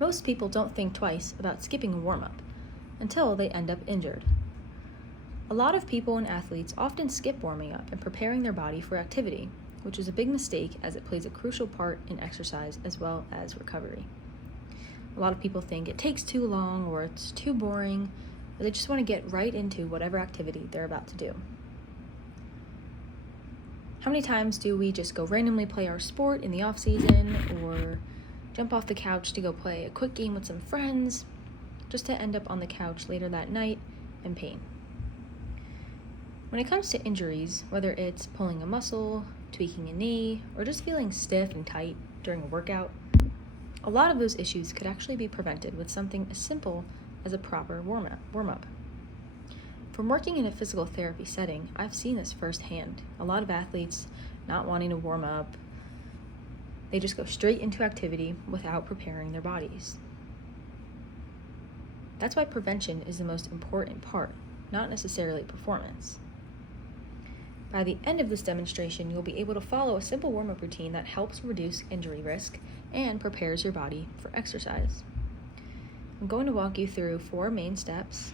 Most people don't think twice about skipping a warm-up until they end up injured. A lot of people and athletes often skip warming up and preparing their body for activity, which is a big mistake as it plays a crucial part in exercise as well as recovery. A lot of people think it takes too long or it's too boring, or they just want to get right into whatever activity they're about to do. How many times do we just go randomly play our sport in the off season or jump off the couch to go play a quick game with some friends just to end up on the couch later that night in pain? When it comes to injuries, whether it's pulling a muscle, tweaking a knee, or just feeling stiff and tight during a workout, a lot of those issues could actually be prevented with something as simple as a proper warm-up. From working in a physical therapy setting, I've seen this firsthand. A lot of athletes not wanting to warm up, they just go straight into activity without preparing their bodies. That's why prevention is the most important part, not necessarily performance. By the end of this demonstration, you'll be able to follow a simple warm-up routine that helps reduce injury risk and prepares your body for exercise. I'm going to walk you through 4 main steps,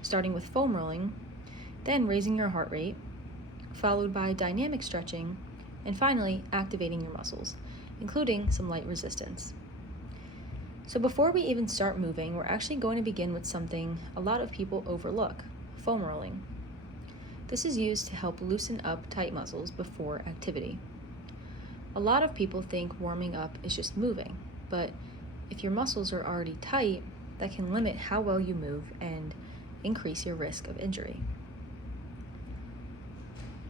starting with foam rolling, then raising your heart rate, followed by dynamic stretching, and finally activating your muscles, including some light resistance. So before we even start moving, we're actually going to begin with something a lot of people overlook: foam rolling. This is used to help loosen up tight muscles before activity. A lot of people think warming up is just moving, but if your muscles are already tight, that can limit how well you move and increase your risk of injury.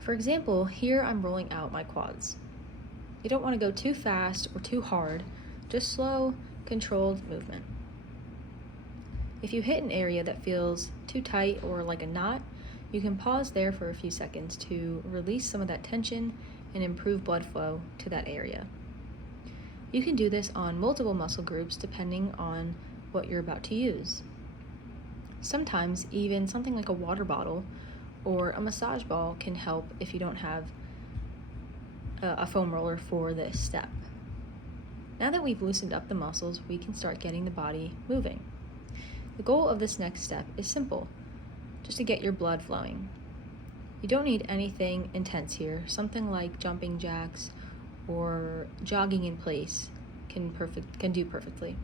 For example, here I'm rolling out my quads. You don't want to go too fast or too hard, just slow, controlled movement. If you hit an area that feels too tight or like a knot, you can pause there for a few seconds to release some of that tension and improve blood flow to that area. You can do this on multiple muscle groups depending on what you're about to use. Sometimes even something like a water bottle or a massage ball can help if you don't have a foam roller for this step. Now that we've loosened up the muscles, we can start getting the body moving. The goal of this next step is simple: just to get your blood flowing. You don't need anything intense here. Something like jumping jacks or jogging in place can do perfectly.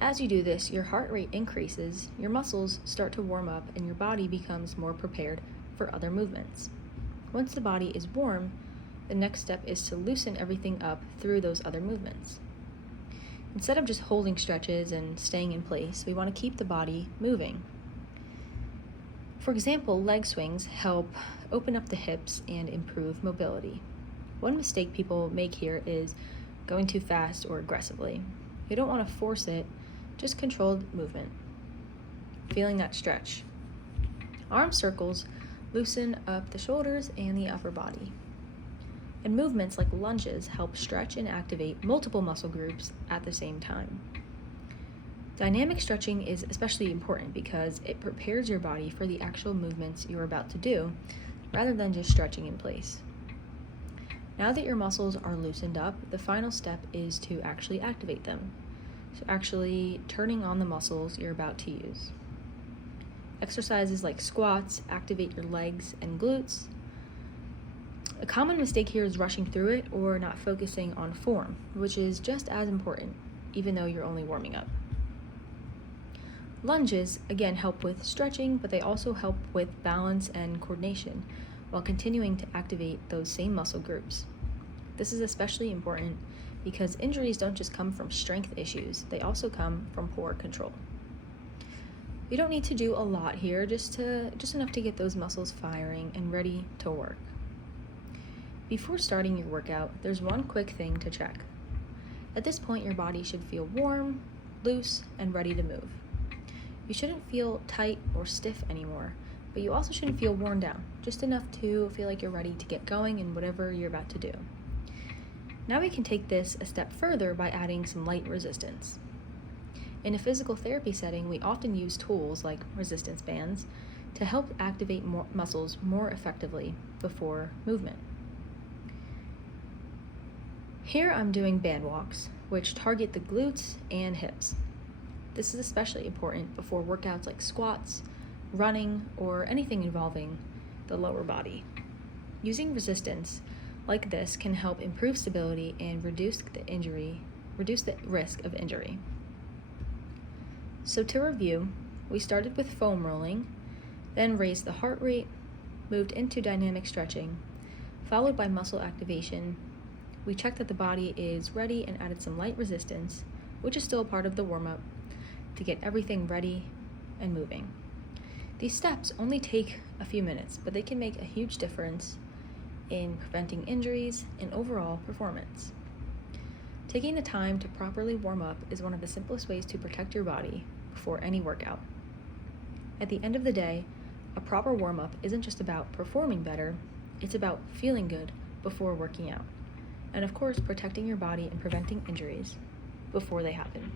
As you do this, your heart rate increases, your muscles start to warm up, and your body becomes more prepared for other movements. Once the body is warm, the next step is to loosen everything up through those other movements. Instead of just holding stretches and staying in place, we want to keep the body moving. For example, leg swings help open up the hips and improve mobility. One mistake people make here is going too fast or aggressively. You don't want to force it, just controlled movement. Feeling that stretch. Arm circles loosen up the shoulders and the upper body. And movements like lunges help stretch and activate multiple muscle groups at the same time. Dynamic stretching is especially important because it prepares your body for the actual movements you're about to do, rather than just stretching in place. Now that your muscles are loosened up, the final step is to actually activate them. So actually turning on the muscles you're about to use. Exercises like squats activate your legs and glutes. A common mistake here is rushing through it or not focusing on form, which is just as important, even though you're only warming up. Lunges, again, help with stretching, but they also help with balance and coordination while continuing to activate those same muscle groups. This is especially important because injuries don't just come from strength issues, they also come from poor control. You don't need to do a lot here, just enough to get those muscles firing and ready to work. Before starting your workout, there's one quick thing to check. At this point, your body should feel warm, loose, and ready to move. You shouldn't feel tight or stiff anymore, but you also shouldn't feel worn down, just enough to feel like you're ready to get going in whatever you're about to do. Now we can take this a step further by adding some light resistance. In a physical therapy setting, we often use tools like resistance bands to help activate muscles more effectively before movement. Here I'm doing band walks. which target the glutes and hips. This is especially important before workouts like squats, running, or anything involving the lower body. Using resistance like this can help improve stability and reduce the risk of injury. So to review, we started with foam rolling, then raised the heart rate, moved into dynamic stretching, followed by muscle activation. We checked that the body is ready and added some light resistance, which is still part of the warm-up, to get everything ready and moving. These steps only take a few minutes, but they can make a huge difference in preventing injuries and overall performance. Taking the time to properly warm up is one of the simplest ways to protect your body before any workout. At the end of the day, a proper warm-up isn't just about performing better, it's about feeling good before working out. And of course, protecting your body and preventing injuries before they happen.